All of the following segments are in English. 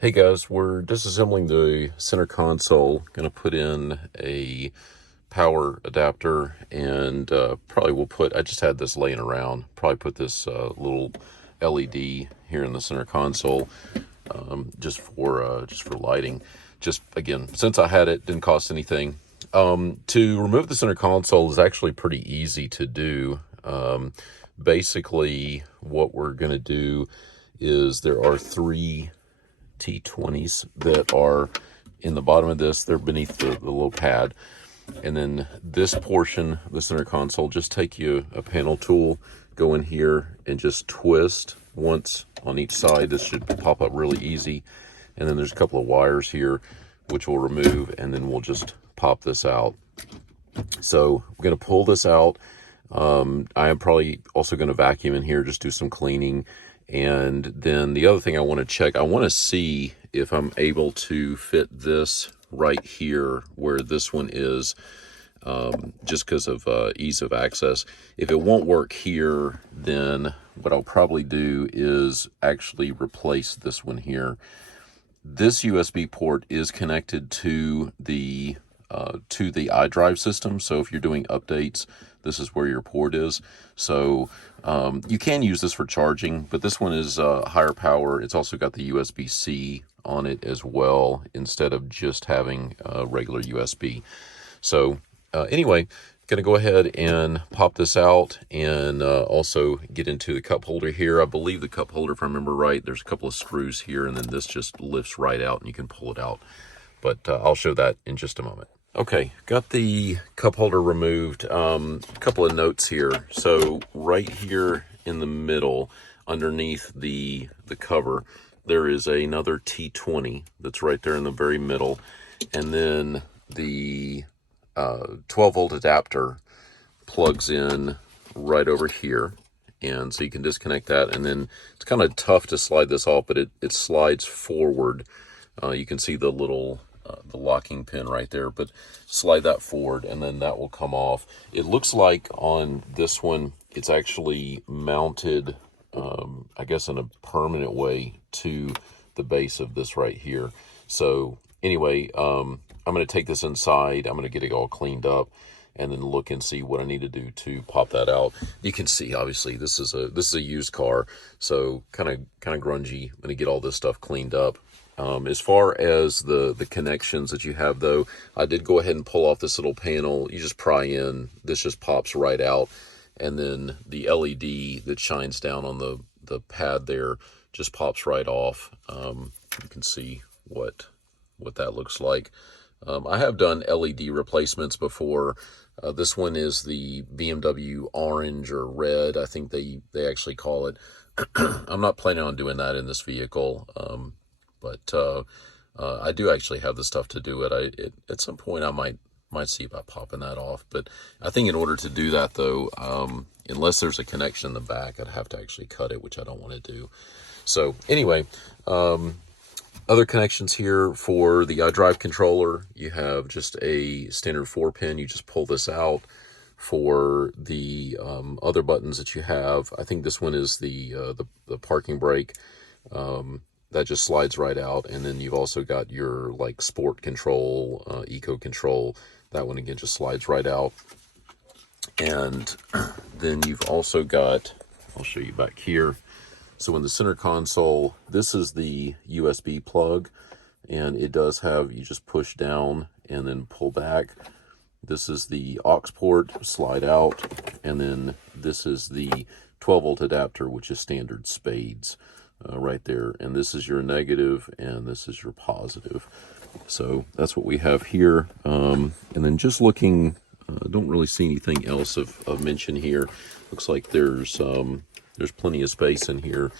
Hey guys, we're disassembling the center console. Going to put in a power adapter and probably will put, I just had this laying around, probably put this little LED here in the center console just for lighting. Just again, since I had it, didn't cost anything. To remove the center console is actually pretty easy to do. Basically, what we're going to do is there are three T20s that are in the bottom of this. They're beneath the little pad. And then this portion, the center console, just take you a panel tool, go in here and just twist once on each side. This should pop up really easy. And then there's a couple of wires here, which we'll remove, and then we'll just pop this out. So we're going to pull this out. I am probably also going to vacuum in here, just do some cleaning. And then the other thing I want to check, I want to see if I'm able to fit this right here where this one is, just because of ease of access. If it won't work here, then what I'll probably do is actually replace this one here. This USB port is connected to the iDrive system. So if you're doing updates, this is where your port is. So you can use this for charging, but this one is higher power. It's also got the USB-C on it as well, instead of just having regular USB. So anyway, going to go ahead and pop this out and also get into the cup holder here. I believe the cup holder, if I remember right, there's a couple of screws here, and then this just lifts right out and you can pull it out. But I'll show that in just a moment. Okay, got the cup holder removed. A couple of notes here. So right here in the middle, underneath the cover, there is another T20 that's right there in the very middle. And then the 12-volt adapter plugs in right over here. And so you can disconnect that. And then it's kind of tough to slide this off, but it slides forward. You can see the little the locking pin right there, but slide that forward and then that will come off. It looks like on this one it's actually mounted, I guess in a permanent way, to the base of this right here. So anyway, I'm going to take this inside. I'm going to get it all cleaned up and then look and see what I need to do to pop that out. You can see, obviously, this is a used car, so kind of grungy. I'm going to get all this stuff cleaned up. As far as the connections that you have, though, I did go ahead and pull off this little panel. You just pry in, this just pops right out, and then the LED that shines down on the pad there just pops right off. You can see what that looks like. I have done LED replacements before. This one is the BMW orange or red, I think they actually call it. I'm not planning on doing that in this vehicle. But I do actually have the stuff to do it. At some point I might see about popping that off. But I think in order to do that, though, unless there's a connection in the back, I'd have to actually cut it, which I don't want to do. So anyway, other connections here for the iDrive controller. You have just a standard 4-pin. You just pull this out. For the other buttons that you have, I think this one is the parking brake. That just slides right out. And then you've also got your like sport control, eco control. That one again just slides right out. And then you've also got, I'll show you back here. So in the center console, this is the USB plug, and it does have, you just push down and then pull back. This is the aux port, slide out, and then this is the 12-volt adapter, which is standard spades. Right there, and this is your negative and this is your positive. So that's what we have here. And then just looking, don't really see anything else of mention here. Looks like there's plenty of space in here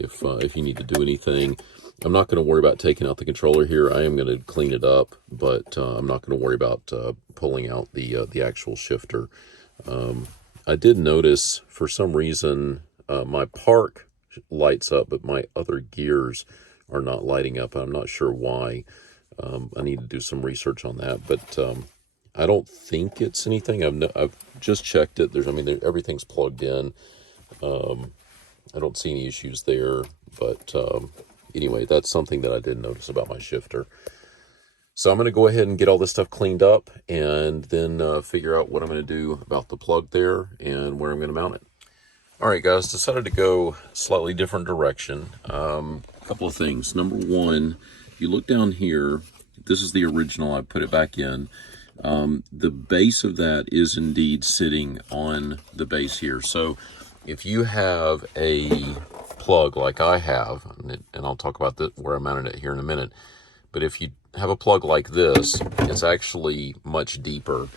if you need to do anything. I'm not going to worry about taking out the controller here. I am going to clean it up, but I'm not going to worry about pulling out the actual shifter. I did notice for some reason my park lights up, but my other gears are not lighting up. I'm not sure why. I need to do some research on that, but I don't think it's anything. I've just checked it. Everything's plugged in. I don't see any issues there, but anyway, that's something that I did notice about my shifter. So I'm going to go ahead and get all this stuff cleaned up, and then figure out what I'm going to do about the plug there and where I'm going to mount it. All right, guys, decided to go slightly different direction. A couple of things. Number one, if you look down here, this is the original. I put it back in. The base of that is indeed sitting on the base here. So if you have a plug like I have, and I'll talk about where I mounted it here in a minute, but if you have a plug like this, it's actually much deeper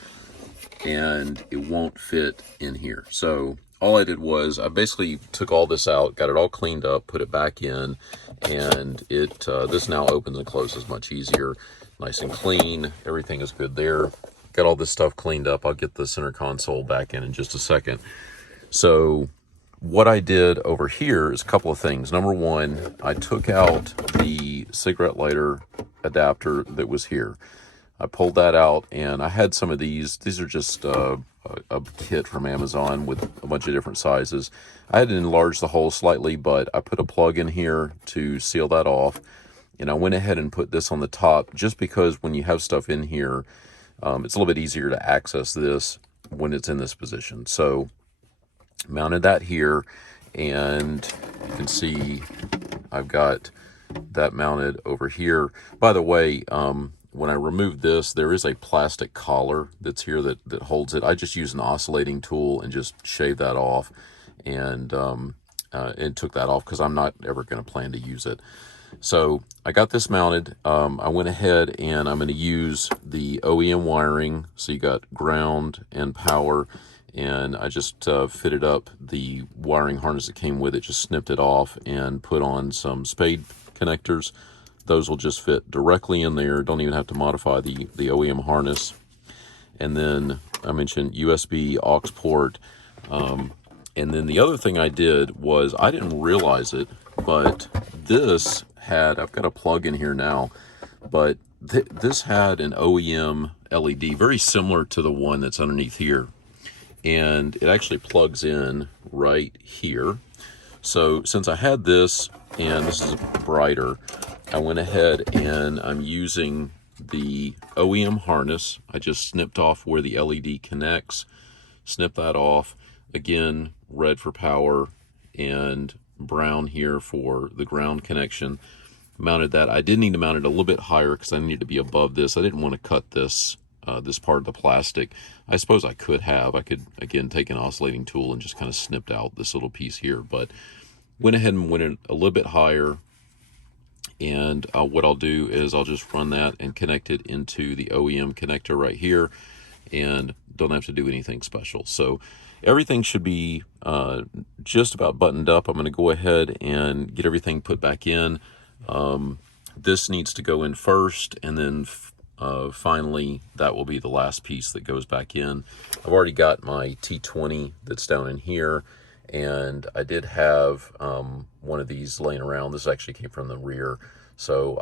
and it won't fit in here. So all I did was I basically took all this out, got it all cleaned up, put it back in, and this now opens and closes much easier, nice and clean. Everything is good there. Got all this stuff cleaned up. I'll get the center console back in just a second. So what I did over here is a couple of things. Number one, I took out the cigarette lighter adapter that was here. I pulled that out, and I had some of these. These are just a kit from Amazon with a bunch of different sizes. I had to enlarge the hole slightly, but I put a plug in here to seal that off. And I went ahead and put this on the top just because when you have stuff in here, it's a little bit easier to access this when it's in this position. So mounted that here, and you can see I've got that mounted over here. By the way, when I removed this, there is a plastic collar that's here that holds it. I just used an oscillating tool and just shaved that off, and took that off because I'm not ever going to plan to use it. So I got this mounted. I went ahead and I'm going to use the OEM wiring. So you got ground and power, and I just fitted up the wiring harness that came with it, just snipped it off and put on some spade connectors. Those will just fit directly in there. Don't even have to modify the OEM harness. And then I mentioned USB aux port. And then the other thing I did was, I didn't realize it, but this had, I've got a plug in here now, but this had an OEM LED, very similar to the one that's underneath here. And it actually plugs in right here. So since I had this, and this is brighter, I went ahead and I'm using the OEM harness. I just snipped off where the LED connects, snip that off. Again, red for power and brown here for the ground connection. Mounted that. I did need to mount it a little bit higher because I needed to be above this. I didn't want to cut this this part of the plastic. I suppose I could have. I could, again, take an oscillating tool and just kind of snipped out this little piece here, but went ahead and went a little bit higher. And what I'll do is I'll just run that and connect it into the OEM connector right here, and don't have to do anything special. So everything should be just about buttoned up. I'm going to go ahead and get everything put back in. This needs to go in first, and then finally that will be the last piece that goes back in. I've already got my T20 that's down in here, and I did have one of these laying around. This actually came from the rear, so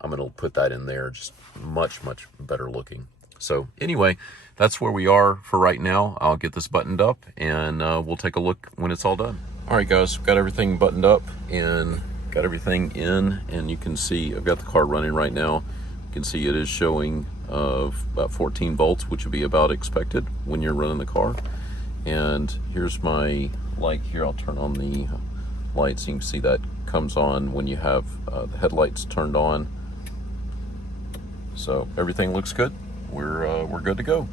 I'm going to put that in there, just much better looking. So anyway, that's where we are for right now. I'll get this buttoned up, and we'll take a look when it's all done. All right, guys, we've got everything buttoned up and got everything in, and you can see I've got the car running right now. You can see it is showing about 14 volts, which would be about expected when you're running the car. And here's my light here. I'll turn on the lights. You can see that comes on when you have the headlights turned on. So everything looks good. We're good to go.